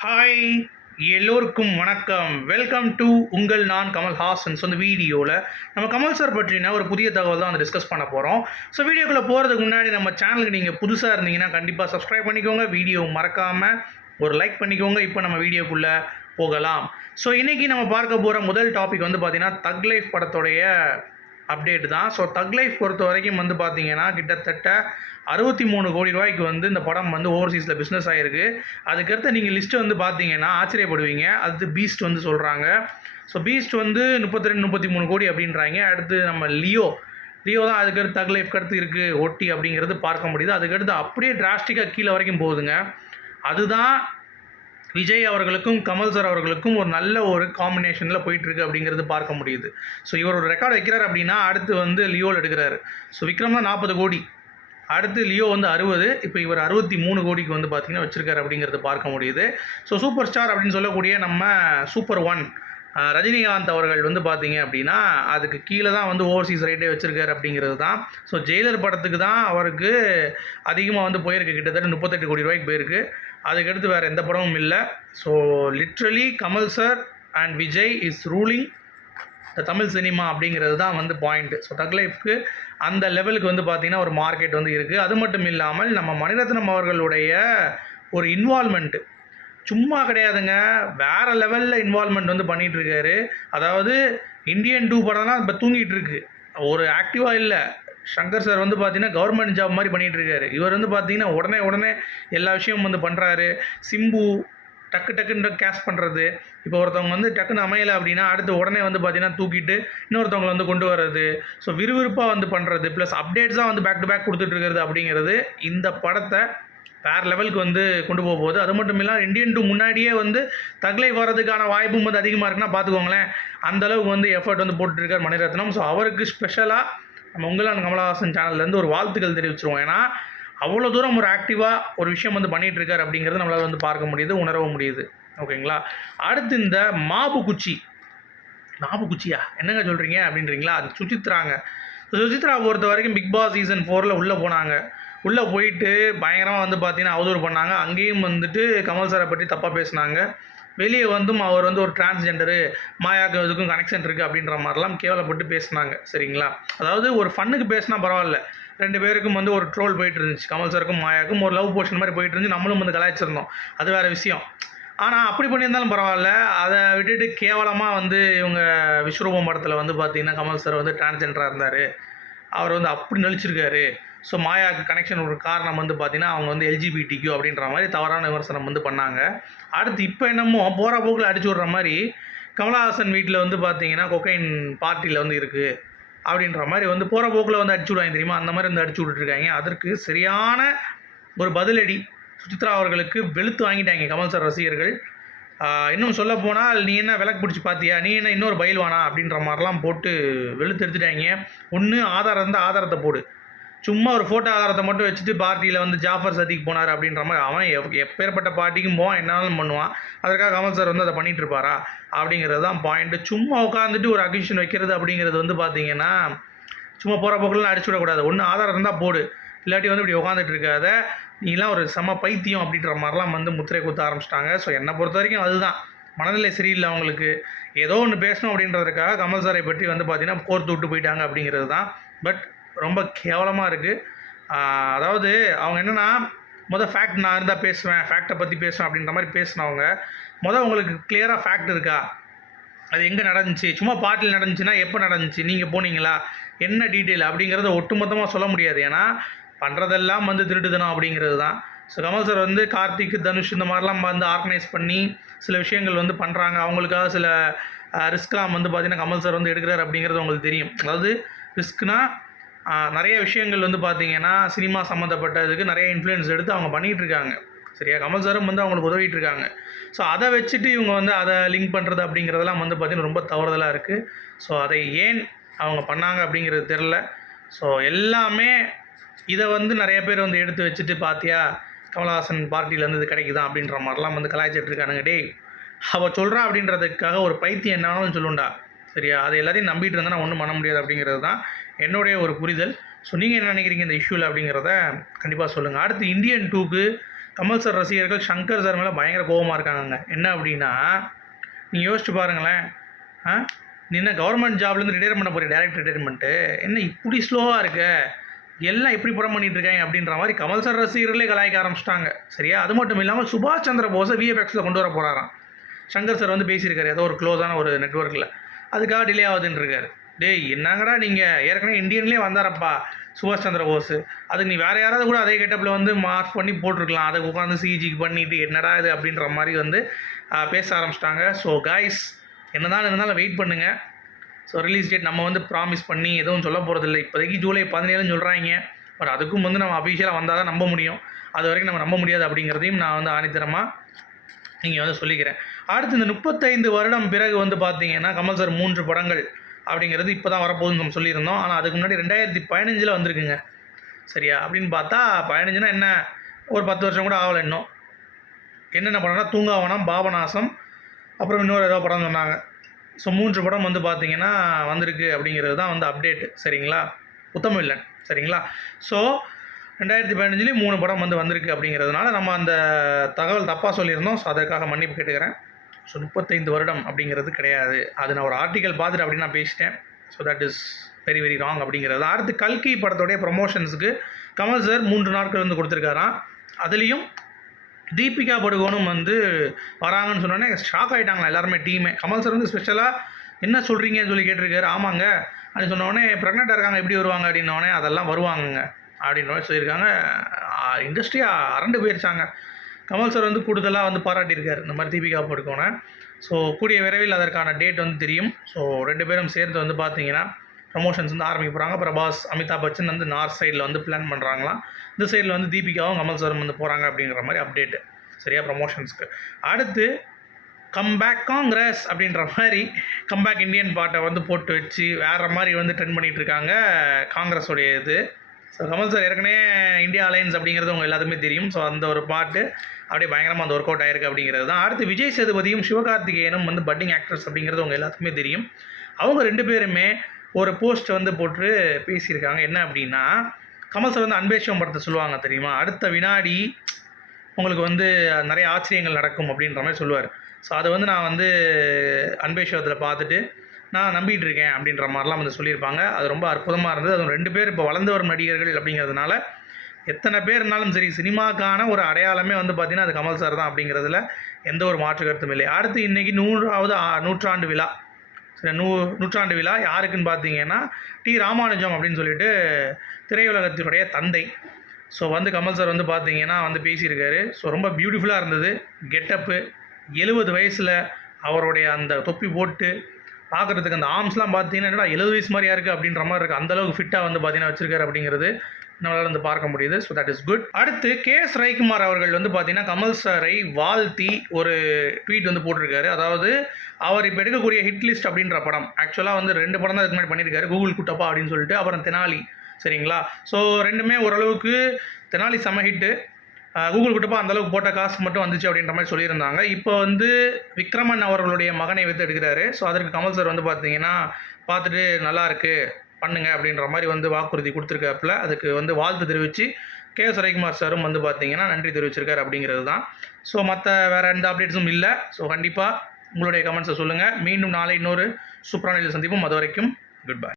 Hi எல்லோருக்கும் வணக்கம். Welcome to உங்கள் நான் கமல் ஹாசன்ஸ் அந்த வீடியோவில் நம்ம கமல் சார் பற்றின ஒரு புதிய தகவல் தான் வந்து டிஸ்கஸ் பண்ண போகிறோம் ஸோ வீடியோக்குள்ளே போகிறதுக்கு முன்னாடி நம்ம சேனலுக்கு நீங்கள் புதுசாக இருந்தீங்கன்னா கண்டிப்பாக சப்ஸ்கிரைப் பண்ணிக்கோங்க. வீடியோ மறக்காமல் ஒரு லைக் பண்ணிக்கோங்க. இப்போ நம்ம வீடியோக்குள்ளே போகலாம். ஸோ இன்றைக்கி நம்ம பார்க்க போகிற முதல் டாபிக் வந்து பார்த்திங்கன்னா தக் லைஃப் படத்துடைய அப்டேட் தான். ஸோ தக் லைஃப் பொறுத்த வரைக்கும் வந்து பார்த்தீங்கன்னா கிட்டத்தட்ட அறுபத்தி மூணு கோடி ரூபாய்க்கு வந்து இந்த படம் வந்து ஓவர்சீஸில் பிஸ்னஸ் ஆகிருக்கு அதுக்கடுத்து நீங்கள் லிஸ்ட்டு வந்து பார்த்தீங்கன்னா ஆச்சரியப்படுவீங்க. அடுத்து பீஸ்ட் வந்து சொல்கிறாங்க ஸோ பீஸ்ட் வந்து முப்பத்தி ரெண்டு முப்பத்தி மூணு கோடி அப்படின்றாங்க. அடுத்து நம்ம லியோ லியோ தான் அதுக்கடுத்து தக் லைஃப் கடுத்து இருக்குது ஒட்டி அப்படிங்கிறது பார்க்க முடியுது. அதுக்கடுத்து அப்படியே டிராஸ்டிக்காக கீழே வரைக்கும் போகுதுங்க. அதுதான் விஜய் அவர்களுக்கும் கமல் சார் அவர்களுக்கும் ஒரு நல்ல ஒரு காம்பினேஷனில் போயிட்டுருக்கு அப்படிங்கிறது பார்க்க முடியுது. ஸோ இவர் ஒரு ரெக்கார்டு வைக்கிறார் அப்படின்னா அடுத்து வந்து லியோவில் எடுக்கிறாரு. ஸோ விக்ரம் தான் நாற்பது கோடி. அடுத்து லியோ வந்து அறுபது. இப்போ இவர் அறுபத்தி மூணு கோடிக்கு வந்து பார்த்திங்கன்னா வச்சுருக்காரு அப்படிங்கிறது பார்க்க முடியுது. ஸோ சூப்பர் ஸ்டார் அப்படின்னு சொல்லக்கூடிய நம்ம சூப்பர் ஒன் ரஜினிகாந்த் அவர்கள் வந்து பார்த்தீங்க அப்படின்னா அதுக்கு கீழே தான் வந்து ஓவர்சீஸ் ரைட்டே வச்சிருக்காரு அப்படிங்கிறது தான். ஸோ ஜெயிலர் படத்துக்கு தான் அவருக்கு அதிகமாக வந்து போயிருக்கு. கிட்டத்தட்ட முப்பத்தெட்டு கோடி ரூபாய்க்கு போயிருக்கு. அதுக்கடுத்து வேறு எந்த படமும் இல்லை. So literally Kamal sir and Vijay is ruling the Tamil cinema அப்படிங்கிறது தான் வந்து பாயிண்ட்டு ஸோ தக்லைஃப்க்கு அந்த லெவலுக்கு வந்து பார்த்திங்கன்னா ஒரு மார்க்கெட் வந்து இருக்குது அது மட்டும் இல்லாமல் நம்ம மணிரத்னம் அவர்களுடைய ஒரு இன்வால்மெண்ட்டு சும்மா கிடையாதுங்க. வேறு லெவலில் இன்வால்மெண்ட் வந்து பண்ணிகிட்ருக்காரு அதாவது இந்தியன் டூ படம்லாம் இப்போ தூங்கிட்டு இருக்கு ஒரு ஆக்டிவாக இல்லை. சங்கர் சார் வந்து பார்த்தீங்கன்னா கவர்மெண்ட் ஜாப் மாதிரி பண்ணிகிட்டு இருக்காரு இவர் வந்து பார்த்தீங்கன்னா உடனே உடனே எல்லா விஷயமும் வந்து பண்ணுறாரு சிம்பு டக்கு டக்குன்னு கேஷ் பண்ணுறது இப்போ ஒருத்தவங்க வந்து டக்குன்னு அமையலை அப்படின்னா அடுத்து உடனே வந்து பார்த்தீங்கன்னா தூக்கிட்டு இன்னொருத்தவங்களை வந்து கொண்டு வர்றது. ஸோ விறுவிறுப்பாக வந்து பண்ணுறது ப்ளஸ் அப்டேட்ஸாக வந்து பேக் டு பேக் கொடுத்துட்ருக்கிறது அப்படிங்கிறது இந்த படத்தை வேறு லெவலுக்கு வந்து கொண்டு போக போகுது அது மட்டும் இல்லாமல் இண்டியன் டூ முன்னாடியே வந்து தகலை வர்றதுக்கான வாய்ப்பும் வந்து அதிகமாக இருக்குன்னா பார்த்துக்கோங்களேன் அந்தளவுக்கு வந்து எஃபர்ட் வந்து போட்டுருக்கார் மணிரத்னம். ஸோ அவருக்கு ஸ்பெஷலாக நம்ம உங்களான் கமலஹாசன் சேனல்லேருந்து ஒரு வாழ்த்துக்கள் தெரிவிச்சிருவோம். ஏன்னா அவ்வளோ தூரம் ஒரு ஆக்டிவாக ஒரு விஷயம் வந்து பண்ணிகிட்ருக்கார் அப்படிங்கிறது நம்மளால் வந்து பார்க்க முடியுது உணரவும் முடியுது. ஓகேங்களா? அடுத்து இந்த மாபு குச்சி. மாபு குச்சியா? என்னங்க சொல்கிறீங்க அப்படின்றீங்களா? அது சுச்சித்ராங்க சுசித்ரா பொறுத்த வரைக்கும் பிக் பாஸ் சீசன் ஃபோரில் உள்ளே போனாங்க. உள்ளே போயிட்டு பயங்கரமாக வந்து பார்த்தீங்கன்னா அவதூறு பண்ணாங்க. அங்கேயும் வந்துட்டு கமல் சாரை பற்றி தப்பாக பேசினாங்க. வெளியே வந்தும் அவர் வந்து ஒரு டிரான்ஸ்ஜெண்டரு மாயாக்கு இதுக்கும் கனெக்ஷன் இருக்குது அப்படின்ற மாதிரிலாம் கேவலப்பட்டு பேசினாங்க. சரிங்களா? அதாவது ஒரு ஃபன்னுக்கு பேசினா பரவாயில்ல. ரெண்டு பேருக்கும் வந்து ஒரு ட்ரோல் போயிட்டு இருந்துச்சு. கமல் சாருக்கும் மாயாக்கும் ஒரு லவ் போர்ஷன் மாதிரி போயிட்டு இருந்துச்சு. நம்மளும் வந்து கலாய்ச்சிருந்தோம். அது வேறு விஷயம். ஆனால் அப்படி பண்ணியிருந்தாலும் பரவாயில்ல. அதை விட்டுட்டு கேவலமாக வந்து இவங்க விஸ்வரூபம் படத்தில் வந்து பார்த்தீங்கன்னா கமல் சார் வந்து டிரான்ஸ்ஜெண்டராக இருந்தார். அவர் வந்து அப்படி நடிச்சிருக்காரு. ஸோ மாயாவுக்கு கனெக்ஷன் ஒரு காரணம் வந்து பார்த்தீங்கன்னா அவங்க வந்து எல்ஜிபிடிக்யூ அப்படின்ற மாதிரி தவறான விமர்சனம் வந்து பண்ணாங்க. அடுத்து இப்போ என்னமோ போகிற போக்கில் அடிச்சு விட்ற மாதிரி கமலஹாசன் வீட்டில் வந்து பார்த்தீங்கன்னா கொக்கைன் பார்ட்டியில் வந்து இருக்குது அப்படின்ற மாதிரி வந்து போகிற போக்கில் வந்து அடிச்சு விடுவாங்க தெரியுமா? அந்த மாதிரி வந்து அடிச்சு விட்டுருக்காங்க அதற்கு சரியான ஒரு பதிலடி சுசித்ரா அவர்களுக்கு வெளுத்து வாங்கிட்டாங்க கமல் சார் ரசிகர்கள். இன்னும் சொல்ல போனால் நீ என்ன விளக்கு பிடிச்சி பார்த்தியா நீ என்ன இன்னொரு பயில்வானா? அப்படின்ற மாதிரிலாம் போட்டு வெளுத்து எடுத்துட்டாங்க. ஒன்று ஆதாரம் இருந்தால் ஆதாரத்தை போடு. சும்மா ஒரு ஃபோட்டோ ஆதாரத்தை மட்டும் வச்சுட்டு பார்ட்டியில் வந்து ஜாஃபர் சதிக்கு போனார் அப்படின்ற மாதிரி அவன் எவ் எப்பேற்பட்ட பார்ட்டிக்கும் போவான் என்னாலும் பண்ணுவான். அதற்காக கமல் சார் வந்து அதை பண்ணிகிட்டு இருப்பாரா? அப்படிங்கிறது தான் பாயிண்ட்டு சும்மா உட்காந்துட்டு ஒரு அக்யூஷன் வைக்கிறது அப்படிங்கிறது வந்து பார்த்தீங்கன்னா சும்மா போகிற போக்கெல்லாம் அடிச்சு விடக்கூடாது. ஒன்று ஆதாரம் இருந்தால் போடு. இல்லாட்டி வந்து இப்படி உட்காந்துட்டு இருக்காத. நீலாம் ஒரு செம பைத்தியம் அப்படின்ற மாதிரிலாம் வந்து முத்திரை குத்த ஆரம்பிச்சிட்டாங்க. ஸோ என்னை பொறுத்த வரைக்கும் அதுதான். மனநிலை சரியில்லை அவங்களுக்கு. ஏதோ ஒன்று பேசணும் அப்படின்றதுக்காக கமல் சாரை பற்றி வந்து பார்த்தீங்கன்னா கோர்த்து விட்டு போயிட்டாங்க அப்படிங்கிறது தான். பட் ரொம்ப கேவலமாக இருக்குது அதாவது அவங்க என்னென்னா மொதல் ஃபேக்ட் நான் இருந்தால் பேசுவேன் ஃபேக்டை பற்றி பேசுவேன் அப்படின்ற மாதிரி பேசினவங்க. மொதல் உங்களுக்கு கிளியராக ஃபேக்ட் இருக்கா? அது எங்கே நடந்துச்சு? சும்மா பாட்டில் நடந்துச்சுன்னா எப்போ நடந்துச்சு? நீங்கள் போனீங்களா? என்ன டீட்டெயில் அப்படிங்கிறத ஒட்டுமொத்தமாக சொல்ல முடியாது. ஏன்னா பண்ணுறதெல்லாம் வந்து திருட்டுதனம் அப்படிங்கிறது தான். ஸோ கமல் சார் வந்து கார்த்திக் தனுஷ் இந்த மாதிரிலாம் வந்து ஆர்கனைஸ் பண்ணி சில விஷயங்கள் வந்து பண்ணுறாங்க அவங்களுக்காக சில ரிஸ்க்லாம் வந்து பார்த்திங்கன்னா கமல் சார் வந்து எடுக்கிறார் அப்படிங்கிறது உங்களுக்கு தெரியும். அதாவது ரிஸ்க்னால் நிறைய விஷயங்கள் வந்து பார்த்திங்கன்னா சினிமா சம்மந்தப்பட்டதுக்கு நிறைய இன்ஃப்ளூயன்ஸ் எடுத்து அவங்க பண்ணிகிட்டு இருக்காங்க சரியா? கமல் சாரும் வந்து அவங்களுக்கு உதவிட்டு இருக்காங்க ஸோ அதை வச்சுட்டு இவங்க வந்து அதை லிங்க் பண்ணுறது அப்படிங்கிறதெல்லாம் வந்து பார்த்திங்கன்னா ரொம்ப தவறுதலாக இருக்குது ஸோ அதை ஏன் அவங்க பண்ணாங்க அப்படிங்கிறது தெரில ஸோ எல்லாமே இதை வந்து நிறைய பேர் வந்து எடுத்து வச்சுட்டு பார்த்தியா கமலஹாசன் பார்ட்டியிலேருந்து இது கிடைக்குதா அப்படின்ற மாதிரிலாம் வந்து கலாய்ச்சிட்டு இருக்கானுங்க டேய் அவள் சொல்கிறா அப்படின்றதுக்காக ஒரு பைத்தியம் என்ன வேணாலும் சொல்லுண்டா. சரியா? அதை எல்லாத்தையும் நம்பிட்டு இருந்தால் ஒன்றும் பண்ண முடியாது அப்படிங்கிறது தான் என்னுடைய ஒரு புரிதல். ஸோ நீங்கள் என்ன நினைக்கிறீங்க இந்த இஷ்யூவில் அப்படிங்கிறத கண்டிப்பாக சொல்லுங்கள் அடுத்து இந்தியன் டூக்கு கமல் சார் ரசிகர்கள் சங்கர் சார் மேலே பயங்கர கோபமாக இருக்காங்க என்ன அப்படின்னா நீங்கள் யோசிச்சு பாருங்களேன். ஆ? நீ என்ன கவர்மெண்ட் ஜாப்லேருந்து ரிட்டையர் பண்ண போகிற டேரக்ட் ரிட்டையர்மெண்ட்டு என்ன இப்படி ஸ்லோவாக இருக்க? எல்லாம் இப்படி புறம் பண்ணிட்டு இருக்காங்க அப்படின்ற மாதிரி கமல் சார் ரசிகர்களே கலாய்க்க ஆரம்பிச்சிட்டாங்க. சரியா? அது மட்டும் இல்லாமல் சுபாஷ் சந்திர போஸை விஎஃப்எக்ஸில் கொண்டு வர போகிறாராம் சங்கர் சார் வந்து பேசியிருக்காரு ஏதோ ஒரு க்ளோஸான ஒரு நெட்ஒர்க்கில் அதுக்காக டிலே ஆகுதுன்னு இருக்காரு. டேய் என்னங்கடா நீங்கள் ஏற்கனவே இந்தியன்லேயே வந்தாரப்பா சுபாஷ் சந்திர போஸ். அதுக்கு நீ வேறு யாராவது கூட அதே கெட்டப்பில் வந்து மார்க் பண்ணி போட்டிருக்கலாம். அதை உட்காந்து சிஜிக்கு பண்ணிட்டு என்னடா இது அப்படின்ற மாதிரி வந்து பேச ஆரம்பிச்சிட்டாங்க. ஸோ காய்ஸ் என்னதான் இருந்தாலும் வெயிட் பண்ணுங்கள் ஸோ ரிலீஸ் டேட் நம்ம வந்து ப்ராமிஸ் பண்ணி எதுவும் சொல்ல போகிறதில்ல இப்போதைக்கு ஜூலை பதினேழுன்னு சொல்கிறாங்க பட் அதுக்கும் வந்து நம்ம அஃபிஷியலாக வந்தால் தான் நம்ப முடியும். அது வரைக்கும் நம்ம நம்ப முடியாது அப்படிங்கிறதையும் நான் வந்து ஆணித்தரமாக நீங்கள் வந்து சொல்லிக்கிறேன். அடுத்து இந்த முப்பத்தைந்து வருடம் பிறகு வந்து பார்த்தீங்கன்னா கமல் சார் மூன்று படங்கள். அப்படிங்கிறது இப்போ தான் வரப்போகுதுன்னு நம்ம சொல்லியிருந்தோம். ஆனால் அதுக்கு முன்னாடி ரெண்டாயிரத்தி பதினஞ்சில் வந்திருக்குங்க. சரியா? அப்படின்னு பார்த்தா பதினஞ்சுனா என்ன? ஒரு பத்து வருஷம் கூட ஆகலை இன்னும். என்னென்ன படம்னா தூங்காவனம் பாபநாசம் அப்புறம் இன்னொரு ஏதோ படம் சொன்னாங்க. ஸோ மூன்று படம் வந்து பார்த்தீங்கன்னா வந்திருக்கு அப்படிங்கிறது தான் வந்து அப்டேட்டு சரிங்களா? உத்தமவில்லன். சரிங்களா? ஸோ ரெண்டாயிரத்தி பதினஞ்சுலேயும் மூணு படம் வந்து வந்திருக்கு அப்படிங்கிறதுனால நம்ம அந்த தகவல் தப்பாக சொல்லியிருந்தோம். ஸோ அதற்காக மன்னிப்பு கேட்டுக்கிறேன். ஸோ முப்பத்தைந்து வருடம் அப்படிங்கிறது கிடையாது. அது நான் ஒரு ஆர்டிக்கல் பார்த்துட்டு அப்படி நான் பேசிட்டேன். So that is very very wrong அப்படிங்கிறது. அடுத்து கல்கி படத்தோடைய ப்ரொமோஷன்ஸுக்கு கமல் சார் மூன்று நாட்கள் வந்து கொடுத்துருக்காராம். அதுலேயும் தீபிகா படுகோனும் வந்து வராங்கன்னு சொன்னோன்னே ஷாக் ஆகிட்டாங்களா எல்லாருமே டீமே கமல் சார் வந்து ஸ்பெஷலாக என்ன சொல்கிறீங்கன்னு சொல்லி கேட்டிருக்காரு. ஆமாங்க. அப்படின்னு சொன்னோடனே ப்ரெக்னெண்ட்டாக இருக்காங்க எப்படி வருவாங்க அப்படின்னோடனே அதெல்லாம் வருவாங்கங்க. அப்படின்ற சொல்லியிருக்காங்க. இண்டஸ்ட்ரியாக அரண்டு போயிருச்சாங்க. கமல் சார் வந்து கூடுதலாக வந்து பாராட்டியிருக்கார். இந்த மாதிரி தீபிகா படுக்கோனை ஸோ கூடிய விரைவில் அதற்கான டேட் வந்து தெரியும். ஸோ ரெண்டு பேரும் சேர்ந்து வந்து பார்த்தீங்கன்னா ப்ரமோஷன்ஸ் வந்து ஆரம்பிக்க போகிறாங்க பிரபாஸ் அமிதாப் பச்சன் வந்து நார்த் சைடில் வந்து பிளான் பண்ணுறாங்களாம் இந்த சைடில் வந்து தீபிகாவும் கமல் சாரும் வந்து போகிறாங்க அப்படிங்கிற மாதிரி அப்டேட்டு சரியா? ப்ரமோஷன்ஸ்க்கு அடுத்து கம்பேக் காங்கிரஸ் அப்படின்ற மாதிரி கம்பேக் இந்தியன் பாட்டை வந்து போட்டு வச்சு வேறு மாதிரி வந்து ட்ரெண்ட் பண்ணிகிட்டு இருக்காங்க காங்கிரஸோடைய இது. ஸோ கமல் சார் ஏற்கனவே இந்தியா அலையன்ஸ் அப்படிங்கிறது உங்கள் எல்லாத்துக்குமே தெரியும். ஸோ அந்த ஒரு பாட்டு அப்படியே பயங்கரமாக அந்த ஒர்க் அவுட் ஆயிருக்கு அப்படிங்கிறது தான். அடுத்து விஜய் சேதுபதியும் சிவகார்த்திகேயனும் வந்து பட்டிங் ஆக்டர்ஸ் அப்படிங்கிறது உங்கள் எல்லாத்துக்குமே தெரியும். அவங்க ரெண்டு பேருமே ஒரு போஸ்ட் வந்து போட்டு பேசியிருக்காங்க. என்ன அப்படின்னா கமல் சார் வந்து அன்பேஷம் படத்தை சொல்லுவாங்க தெரியுமா? அடுத்த வினாடி உங்களுக்கு வந்து நிறைய ஆச்சரியங்கள் நடக்கும் அப்படின்ற மாதிரி சொல்லுவார். ஸோ அதை வந்து நான் வந்து அன்பேஷத்தில் பார்த்துட்டு நான் நம்பிட்டு இருக்கேன் அப்படின்ற மாதிரிலாம் வந்து சொல்லியிருப்பாங்க. அது ரொம்ப அற்புதமாக இருந்தது. அதுவும் ரெண்டு பேர் இப்போ வளர்ந்து வரும் நடிகர்கள் அப்படிங்கிறதுனால எத்தனை பேர் இருந்தாலும் சரி சினிமாக்கான ஒரு அடையாளமே வந்து பார்த்திங்கன்னா அது கமல் சார் தான் அப்படிங்கிறதுல எந்த ஒரு மாற்று கருத்தும் இல்லை. அடுத்து இன்றைக்கி நூறாவது நூற்றாண்டு விழா. சரி நூ நூற்றாண்டு விழா யாருக்குன்னு பார்த்தீங்கன்னா டி ராமானுஜம் அப்படின்னு சொல்லிட்டு திரையுலகத்தினுடைய தந்தை. ஸோ வந்து கமல் சார் வந்து பார்த்தீங்கன்னா வந்து பேசியிருக்காரு. ஸோ ரொம்ப பியூட்டிஃபுல்லாக இருந்தது. கெட்டப்பு எழுபது வயசில் அவருடைய அந்த தொப்பி போட்டு பார்க்குறதுக்கு அந்த ஆர்ம்ஸ்லாம் பார்த்தீங்கன்னா என்னடா எழுபது வயசு மாதிரியா இருக்குது அப்படின்ற மாதிரி இருக்குது அந்தளவுக்கு ஃபிட்டாக வந்து பார்த்தீங்கன்னா வச்சுருக்காரு அப்படிங்கிறது நம்மளால் வந்து பார்க்க முடியுது. ஸோ தட் இஸ் குட் அடுத்து கே. எஸ். ரவிக்குமார் அவர்கள் வந்து பார்த்தீங்கன்னா கமல் சாரை வாழ்த்தி ஒரு ட்வீட் வந்து போட்டிருக்காரு. அதாவது அவர் இப்போ எடுக்கக்கூடிய ஹிட் லிஸ்ட் அப்படின்ற படம். ஆக்சுவலாக வந்து ரெண்டு படம் தான் இதுக்கு முன்னாடி பண்ணியிருக்காரு. கூகுள் குட்டப்பா அப்படின்னு சொல்லிட்டு அப்புறம் தெனாலி. சரிங்களா? ஸோ ரெண்டுமே ஓரளவுக்கு தெனாலி செம ஹிட்டு கூகுள் குட்டப்பா அந்தளவுக்கு போட்ட காசு மட்டும் வந்துச்சு அப்படின்ற மாதிரி சொல்லியிருந்தாங்க. இப்போ வந்து விக்ரமன் அவர்களுடைய மகனை வைத்து எடுக்கிறாரு. ஸோ அதற்கு கமல் சார் வந்து பார்த்தீங்கன்னா பார்த்துட்டு நல்லாருக்கு பண்ணுங்க அப்படின்ற மாதிரி வந்து வாக்குறுதி கொடுத்துருக்காப்புல. அதுக்கு வந்து வாழ்த்து தெரிவித்து கே எஸ் சாரும் வந்து பார்த்தீங்கன்னா நன்றி தெரிவிச்சிருக்காரு அப்படிங்கிறது தான். ஸோ மற்ற வேறு எந்த அப்டேட்ஸும் இல்லை. ஸோ கண்டிப்பாக உங்களுடைய கமெண்ட்ஸை சொல்லுங்கள் மீண்டும் நாளை இன்னொரு சூப்பரான இதில் சந்திப்போம். அது வரைக்கும் குட் பை